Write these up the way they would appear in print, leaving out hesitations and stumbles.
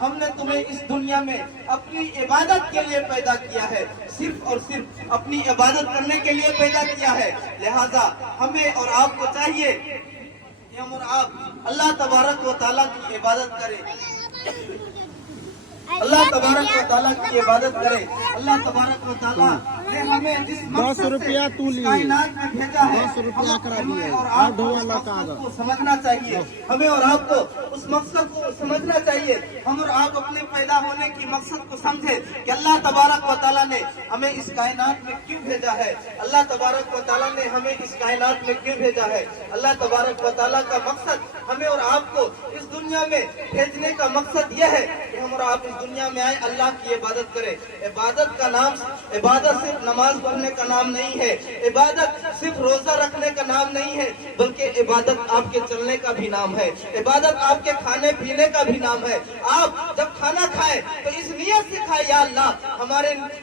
ہم نے تمہیں اس دنیا میں اپنی عبادت کے لیے پیدا کیا ہے، صرف اور صرف اپنی عبادت کرنے کے لیے پیدا کیا ہے۔ لہذا ہمیں اور آپ کو چاہیے کہ ہم اور آپ اللہ تبارک و تعالیٰ کی عبادت کریں، اللہ تبارک و تعالیٰ کی عبادت کرے۔ اللہ تبارک و تعالیٰ نے ہمیں جس مقصد سے اس کائنات میں بھیجا ہے، ہمیں اور آپ کو اس مقصد کو سمجھنا چاہیے، ہمیں اور آپ کو اس مقصد کو سمجھنا چاہیے۔ ہم اور آپ اپنے پیدا ہونے کی مقصد کو سمجھے کہ اللہ تبارک و تعالیٰ نے ہمیں اس کائنات میں کیوں بھیجا ہے، اللہ تبارک و تعالیٰ نے ہمیں اس کائنات میں کیوں بھیجا ہے۔ اللہ تبارک و تعالیٰ کا مقصد ہمیں اور آپ کو اس دنیا میں بھیجنے کا مقصد یہ ہے کہ ہم اور آپ اس دنیا میں آئے، اللہ کی عبادت کرے۔ عبادت کا نام، عبادت صرف نماز پڑھنے کا نام نہیں ہے، عبادت صرف روزہ رکھنے کا نام نہیں ہے، بلکہ عبادت آپ کے چلنے کا بھی نام ہے، عبادت آپ کے کھانے پینے کا بھی نام ہے۔ آپ جب کھانا کھائے تو اس نیت سے کھائے، یا اللہ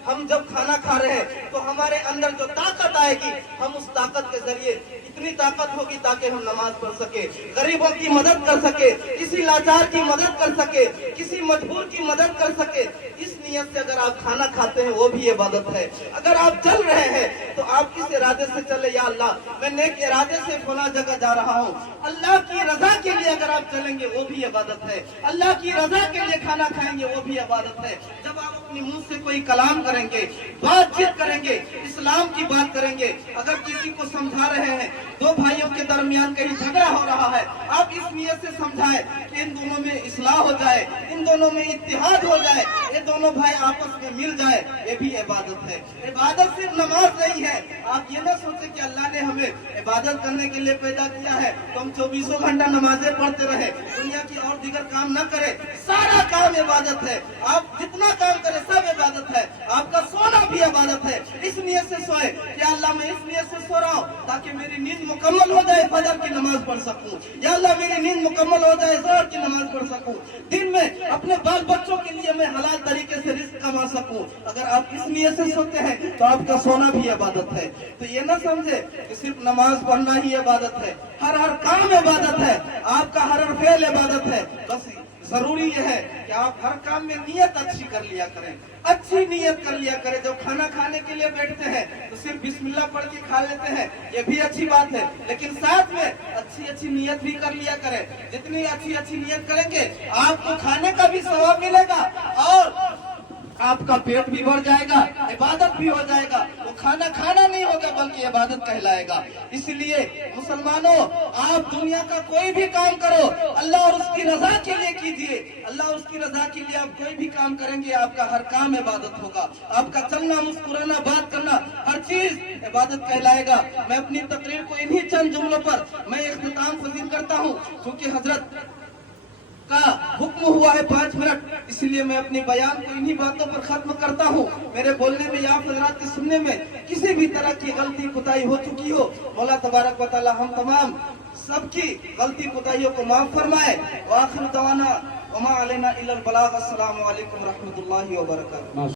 ہم جب کھانا کھا رہے ہیں تو ہمارے اندر جو طاقت آئے گی، ہم اس طاقت کے ذریعے اتنی طاقت ہوگی تاکہ ہم نماز پڑھ سکے، غریبوں کی مدد کر سکے، کسی لاچار کی مدد کر سکے، کسی مجبور کی مدد کر سکے۔ اس نیت سے اگر آپ کھانا کھاتے ہیں وہ بھی عبادت ہے۔ اگر آپ چل رہے ہیں تو آپ کس ارادے سے چلے، یا اللہ میں نیک ارادے سے فلاں جگہ جا رہا ہوں، اللہ کی رضا کے لیے اگر آپ چلیں گے وہ بھی عبادت ہے، اللہ کی رضا کے لیے کھانا کھائیں گے وہ بھی عبادت ہے۔ جب آپ اپنے منہ سے کوئی کلام کریں گے، بات چیت کریں گے، اسلام کی بات کریں گے، اگر کسی کو سمجھا رہے ہیں، دو بھائیوں کے درمیان کہیں جھگڑا ہو رہا ہے، آپ اس نیت سے سمجھائیں کہ ان دونوں میں اصلاح ہو جائے، ان دونوں میں اتحاد ہو جائے، یہ دونوں بھائی آپس میں مل جائے، یہ بھی عبادت ہے۔ عبادت صرف نماز نہیں ہے۔ آپ یہ نہ سوچیں کہ اللہ نے ہمیں عبادت کرنے کے لیے پیدا کیا ہے تو ہم 24 گھنٹہ نمازیں پڑھتے رہے، دنیا کی اور دیگر کام نہ کرے۔ سارا کام عبادت ہے، آپ جتنا کام کریں سب عبادت ہے۔ آپ کا سونا بھی عبادت ہے۔ اس نیت سے سوئے کہ اللہ میں اس نیت سے سو رہا ہوں تاکہ میری نیند مکمل ہو جائے، فجر کی نماز پڑھ سکوں، یا اللہ میری نیند مکمل ہو جائے، ظہر کی نماز پڑھ سکوں، دن میں اپنے بال بچوں کے لیے میں حلال طریقے سے رزق کما سکوں۔ اگر آپ اس نیت سے سوتے ہیں تو آپ کا سونا بھی عبادت ہے۔ تو یہ نہ سمجھے کہ صرف نماز پڑھنا ہی عبادت ہے، ہر کام عبادت ہے، آپ کا ہر فعل عبادت ہے۔ بس ضروری یہ ہے کہ آپ ہر کام میں نیت اچھی کر لیا کریں، اچھی نیت کر لیا کریں۔ جب کھانا کھانے کے لیے بیٹھتے ہیں تو صرف بسم اللہ پڑھ کے کھا لیتے ہیں، یہ بھی اچھی بات ہے، لیکن ساتھ میں اچھی نیت بھی کر لیا کریں۔ جتنی اچھی نیت کریں گے آپ کو کھانے کا بھی ثواب ملے گا اور آپ کا پیٹ بھی بھر جائے گا، عبادت بھی ہو جائے گا۔ وہ کھانا کھانا نہیں ہوگا بلکہ عبادت کہلائے گا۔ اس لیے مسلمانوں، آپ دنیا کا کوئی بھی کام کرو اللہ اور اس کی رضا کے لیے کیجئے۔ اللہ اور اس کی رضا کے لیے آپ کوئی بھی کام کریں گے، آپ کا ہر کام عبادت ہوگا۔ آپ کا چلنا، مسکرانا، بات کرنا، ہر چیز عبادت کہلائے گا۔ میں اپنی تقریر کو انہی چند جملوں پر میں اختتام پذیر کرتا ہوں، کیونکہ حضرت کا حکم ہوا ہے 5 منٹ، اس لیے میں اپنی بیان کو انہی باتوں پر ختم کرتا ہوں۔ میرے بولنے میں یا حضرات کے سننے میں کسی بھی طرح کی غلطی کوتاہی ہو چکی ہو، مولا تبارک و تعالی ہم تمام سب کی غلطی کوتاہیوں کو معاف فرمائے۔ وآخر دعوانا وما علینا الا البلاغ۔ السلام علیکم ورحمۃ اللہ وبرکاتہ۔